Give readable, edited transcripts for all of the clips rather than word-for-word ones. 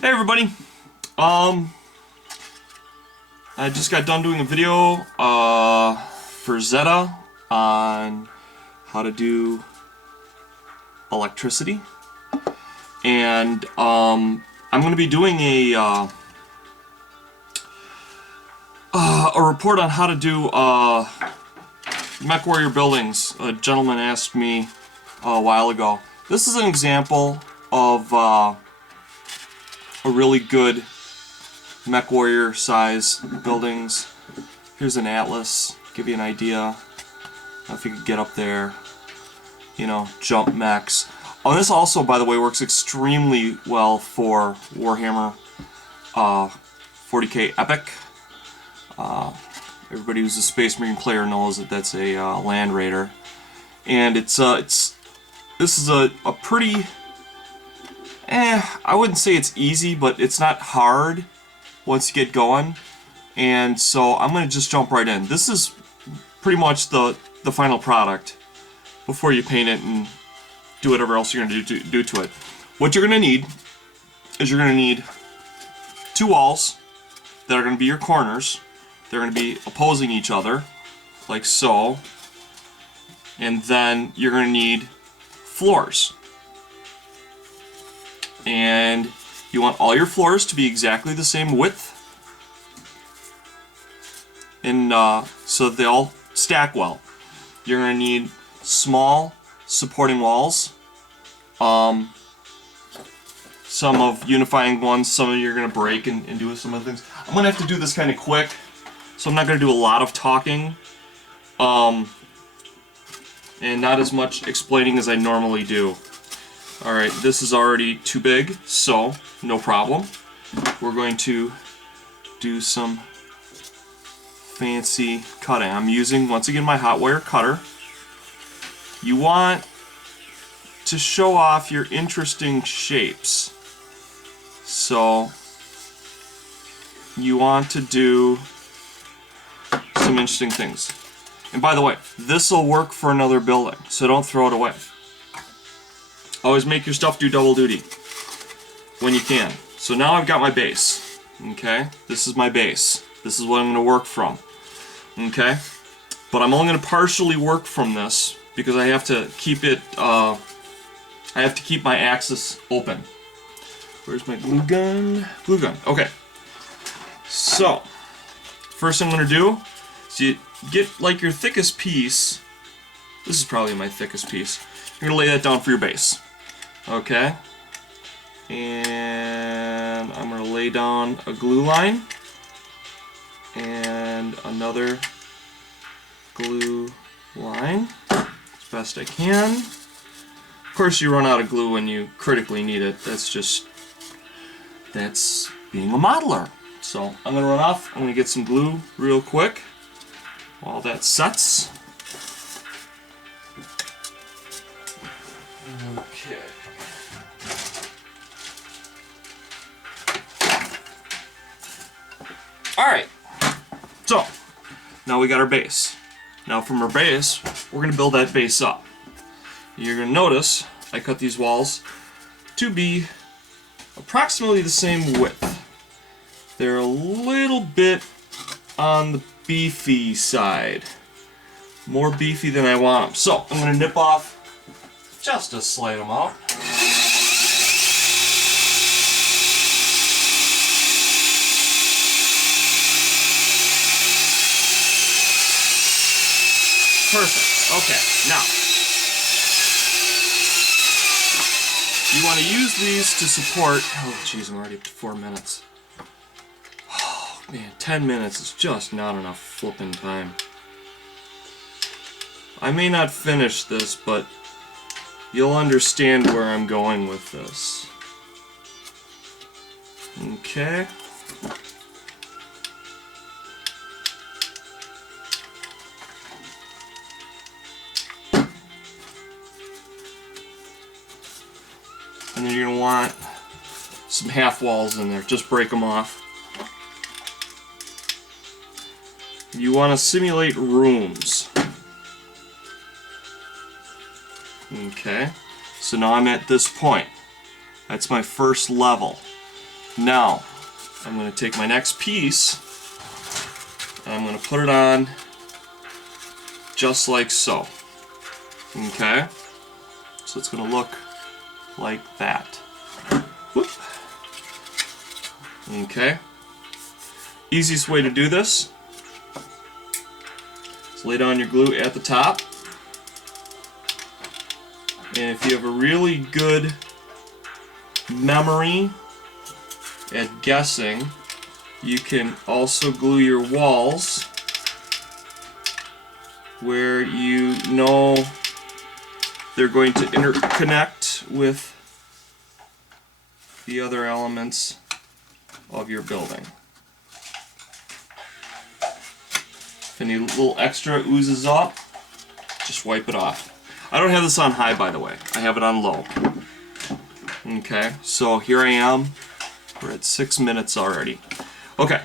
Hey everybody, I just got done doing a video for Zeta on how to do electricity, and I'm going to be doing a report on how to do mechwarrior buildings. A gentleman asked me a while ago. This is an example of a really good mechwarrior size buildings. Here's an atlas, give you an idea if you could get up there, you know, jump mechs. Oh, this also, by the way, works extremely well for Warhammer 40k Epic. Everybody who's a Space Marine player knows that that's a land raider, and this is a pretty, I wouldn't say it's easy, but it's not hard once you get going. And so I'm going to just jump right in. This is pretty much the final product before you paint it and do whatever else you're going to do to it. What you're going to need is you're going to need two walls that are going to be your corners. They're going to be opposing each other, like so. And then you're going to need floors. And you want all your floors to be exactly the same width, and so that they all stack well. You're going to need small supporting walls, some of unifying ones, some of you're going to break and do some of the things. I'm going to have to do this kind of quick, so I'm not going to do a lot of talking, and not as much explaining as I normally do. Alright, this is already too big, so no problem. We're going to do some fancy cutting. I'm using, once again, my hot wire cutter. You want to show off your interesting shapes. So you want to do some interesting things. And by the way, this will work for another building, so don't throw it away. Always make your stuff do double duty when you can. So now I've got my base. Okay, this is my base. This is what I'm going to work from. Okay, but I'm only going to partially work from this because I have to keep it. I have to keep my axis open. Where's my glue gun? Glue gun. Okay. So first thing I'm going to do is you get like your thickest piece. This is probably my thickest piece. You're going to lay that down for your base. Okay, and I'm going to lay down a glue line and another glue line as best I can. Of course, you run out of glue when you critically need it. That's being a modeler. So I'm going to run off. I'm going to get some glue real quick while that sets. Okay. Alright, so now we got our base. Now from our base, we're going to build that base up. You're going to notice I cut these walls to be approximately the same width. They're a little bit on the beefy side. More beefy than I want them. So I'm going to nip off just a slight amount. Perfect. Okay, now you want to use these to support. Oh, jeez, I'm already up to 4 minutes. Oh man, 10 minutes is just not enough flipping time. I may not finish this, but you'll understand where I'm going with this. Okay. And then you're going to want some half walls in there. Just break them off. You want to simulate rooms. Okay. So now I'm at this point. That's my first level. Now, I'm going to take my next piece, and I'm going to put it on just like so. Okay? So it's going to look like that. Whoop. Okay? Easiest way to do this is lay down your glue at the top. And if you have a really good memory at guessing, you can also glue your walls where you know they're going to interconnect with the other elements of your building. If any little extra oozes up, just wipe it off. I don't have this on high, by the way. I have it on low. Okay, so here I am. We're at 6 minutes already. Okay,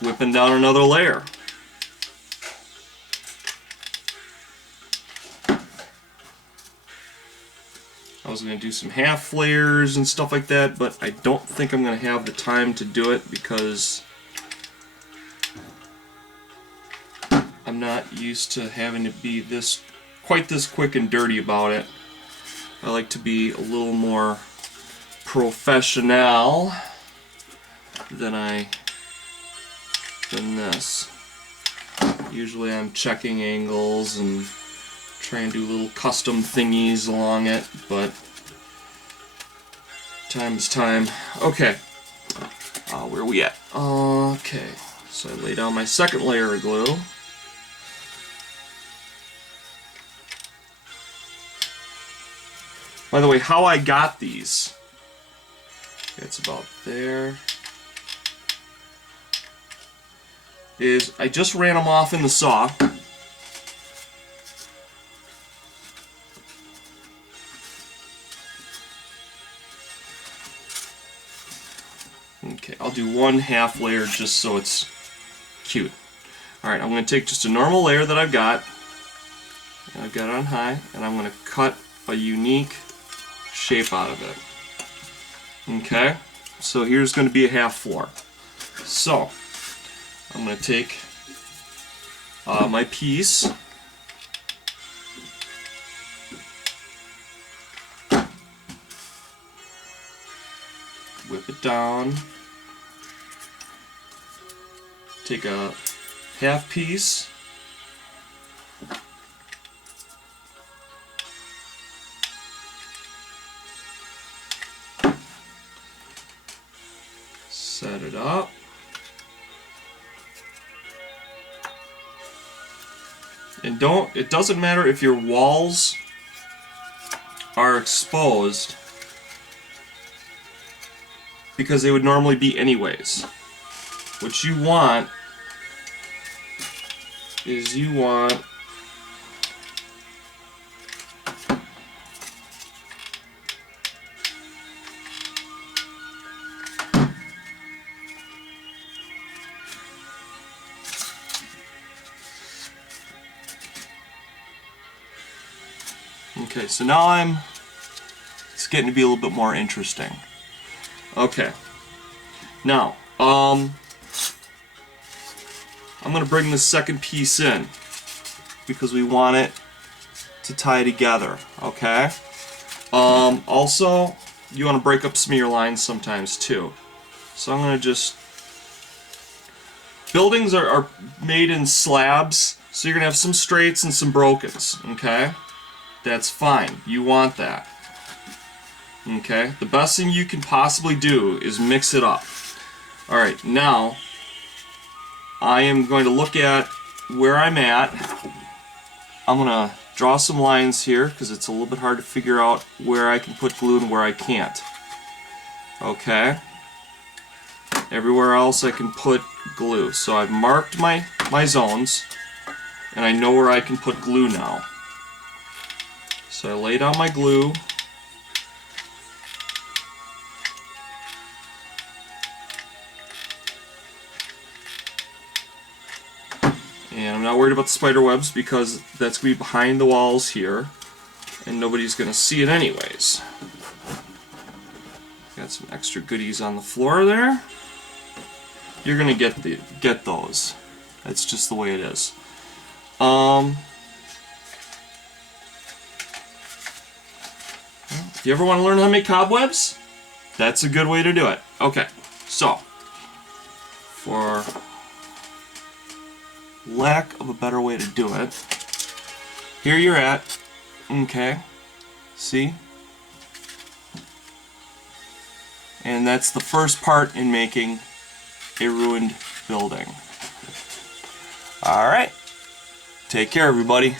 whipping down another layer. I was going to do some half layers and stuff like that, but I don't think I'm going to have the time to do it because I'm not used to having to be quite this quick and dirty about it. I like to be a little more professional than this. Usually I'm checking angles and trying to do little custom thingies along it, but time is time. Okay, where are we at? Okay, so I lay down my second layer of glue. By the way, how I got these, it's about there, is I just ran them off in the saw. Okay, I'll do one half layer just so it's cute. Alright, I'm going to take just a normal layer that I've got it on high, and I'm going to cut a unique shape out of it. Okay, so here's going to be a half floor. So I'm going to take my piece, whip it down, take a half piece, set it up, and it doesn't matter if your walls are exposed, because they would normally be anyways. What you want is okay, so now it's getting to be a little bit more interesting. Okay, now I'm going to bring the second piece in because we want it to tie together. Okay. Also, you want to break up some of your lines sometimes too. So I'm going to just. Buildings are made in slabs, so you're going to have some straights and some brokens. Okay. That's fine. You want that. Okay. The best thing you can possibly do is mix it up. Alright, now I am going to look at where I'm at. I'm going to draw some lines here because it's a little bit hard to figure out where I can put glue and where I can't. Okay. Everywhere else I can put glue. So I've marked my zones and I know where I can put glue now. So I lay down my glue. And I'm not worried about the spider webs because that's going to be behind the walls here and nobody's going to see it anyways. Got some extra goodies on the floor there. You're gonna get those. That's just the way it is. If you ever want to learn how to make cobwebs, that's a good way to do it. Okay, so for lack of a better way to do it, here you're at. Okay, see? And that's the first part in making a ruined building. Alright, take care everybody.